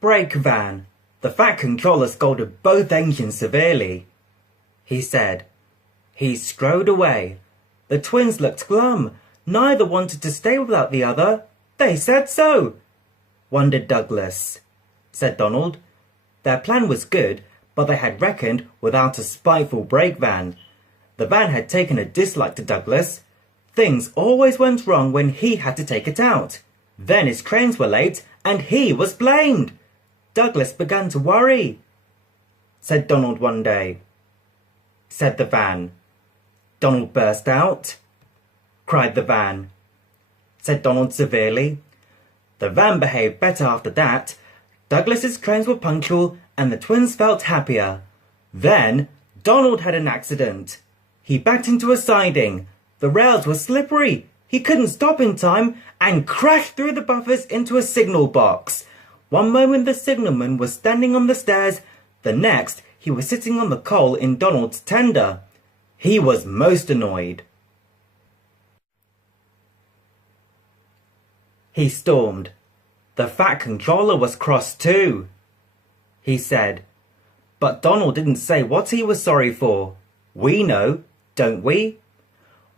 Break Van. The Fat Controller scolded both engines severely. He said. He strode away. The twins looked glum. Neither wanted to stay without the other. They said so. Wondered Douglas. Said Donald. Their plan was good, but they had reckoned without a spiteful Break Van. The van had taken a dislike to Douglas. Things always went wrong when he had to take it out. Then his trains were late, and he was blamed. Douglas began to worry. Said Donald one day. Said the van. Donald burst out. Cried the van. Said Donald severely. The van behaved better after that. Douglas's trains were punctual, and the twins felt happier. Then Donald had an accident. He backed into a siding. The rails were slippery. He couldn't stop in time and crashed through the buffers into a signal box. One moment the signalman was standing on the stairs. The next he was sitting on the coal in Donald's tender. He was most annoyed. He stormed. The Fat Controller was cross too. He said. But Donald didn't say what he was sorry for. We know, don't we?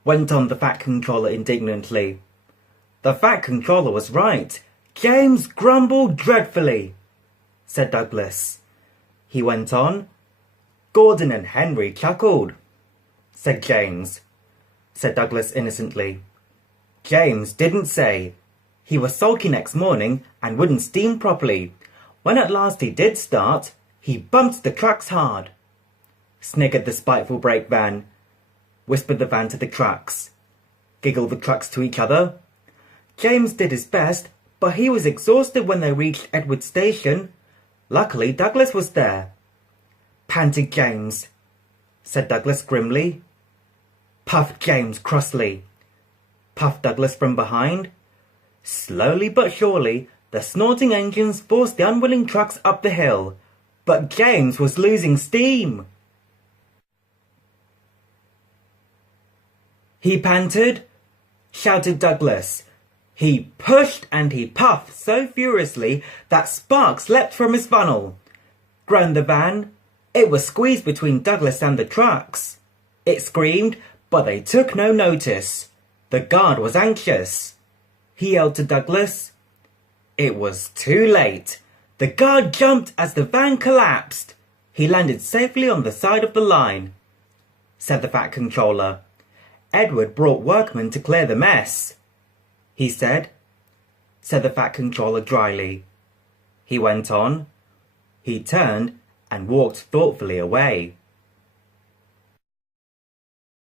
Went on the Fat Controller indignantly. The Fat Controller was right. James grumbled dreadfully, said Douglas. He went on. Gordon and Henry chuckled, said James. Said Douglas innocently. James didn't say. He was sulky next morning and wouldn't steam properly. When at last he did start, he bumped the trucks hard. Sniggered the spiteful Break Van. Whispered the van to the trucks. Giggled the trucks to each other. James did his best, but he was exhausted when they reached Edward Station. Luckily, Douglas was there. Panted James, said Douglas grimly. Puffed James crossly. Puffed Douglas from behind. Slowly but surely, the snorting engines forced the unwilling trucks up the hill. But James was losing steam. He panted, shouted Douglas. He pushed and he puffed so furiously that sparks leapt from his funnel. Groaned the van. It was squeezed between Douglas and the trucks. It screamed, but they took no notice. The guard was anxious. He yelled to Douglas. It was too late. The guard jumped as the van collapsed. He landed safely on the side of the line, said the Fat Controller. Edward brought workmen to clear the mess, he said the Fat Controller dryly. He went on. He turned and walked thoughtfully away.